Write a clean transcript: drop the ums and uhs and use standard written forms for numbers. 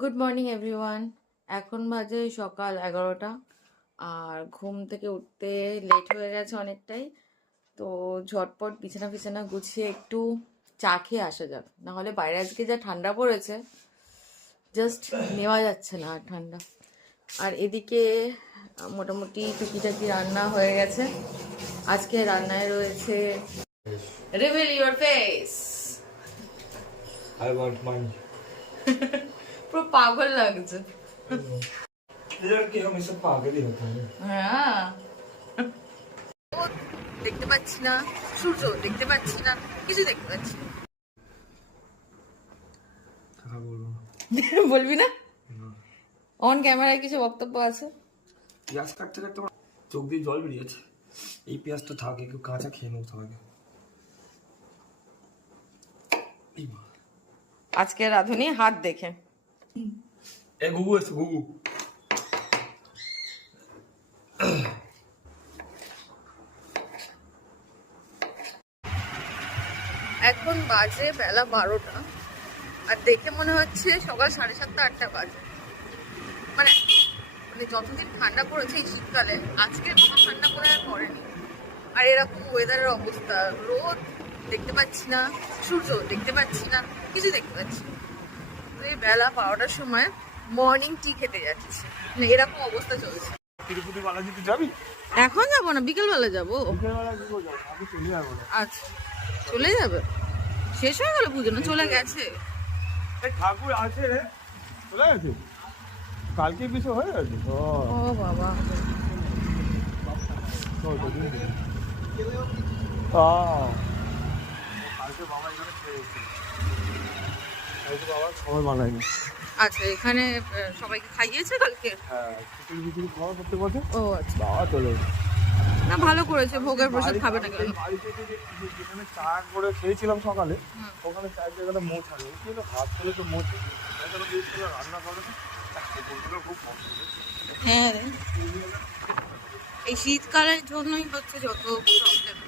Good morning everyone. এখন বাজে সকাল 11টা আর ঘুম থেকে উঠতে লেট হয়ে গেছে অনেকটাই। তো ঝটপট বিছানা ফিছানা গুছিয়ে একটু চা খেয়ে আসা যাক, নাহলে বাইরে আজকে যা ঠান্ডা পড়েছে জাস্ট নেওয়া যাচ্ছে না আর ঠান্ডা। আর এদিকে মোটামুটি টুকিটাকি রান্না হয়ে গেছে। আজকে রান্নায় রয়েছে reveal your face. I want money. পুরো পাগল লাগছে। यार कि हम इसे पागल ही होते हैं। হ্যাঁ, দেখতে পাচ্ছি না, সূর্য দেখতে পাচ্ছি না, কিছু দেখতে পাচ্ছি না। हाँ बोलो। বলবি না? অন ক্যামেরায় কিছু বক্তব্য আছে? পেঁয়াজ কাটতে কাটতে আমার চোখ দিয়ে জল বেরিয়েছে। এই পেঁয়াজটা থাকে একটু কাঁচা খেয়ে নেবো তাহলে। আজকে রাধুনি হাত দেখে এ গুগু এসে গুগু। এখন বাজে বেলা 12টা আর দেখে মনে হচ্ছে সকাল 7:30 8টা বাজে। মানে মানে যতদিন ঠান্ডা পড়েছে এই শীতকালে আজকের কোনো ঠান্ডা পড়ে আর পড়েনি। আর এরকম ওয়েদারের অবস্থা, রোদ দেখতে পাচ্ছি না, সূর্য দেখতে পাচ্ছি না, কিছু দেখতে পাচ্ছি না। তো এই বেলা 12টার সময় মর্নিং টি খেতে যাচ্ছি, মানে এরকম অবস্থা চলছে। তিরুপতি বালাজি তুই যাবি? এখন যাবো না, বিকেলবেলা যাবো। বিকেলবেলা কি করে যাবো? আগে চলে যাবো না। আচ্ছা, চলে যাবে? শেষ হয়ে গেল পুজো? না চলে গেছে? এই ঠাকুর আছে রে, চলে গেছে কালকে কিছু হয়ে গেছে। ও বাবা, কালকে বাবা এখানে খেয়ে এসেছিল। কালকে বাবা খাবার বানায়নি। আচ্ছা, এখানে সবাইকে খাইয়েছে কালকে? হ্যাঁ, খিচুড়ি খিচুড়ি খাওয়া করতে করতে ও আচ্ছা, বাবা চলে গেছে। না ভালো করেছে, ভোগের প্রসাদ খাবে না কেন? বাড়ি থেকে যেখানে চা করে খেয়েছিলাম সকালে, ওখানে চায়ের জায়গাটা মোছানো কি হলো, ভাত করে তো মোছে রান্না করে খুব কষ্ট। হ্যাঁ রে, এই শীতকালের জন্যই হচ্ছে যত প্রবলেম।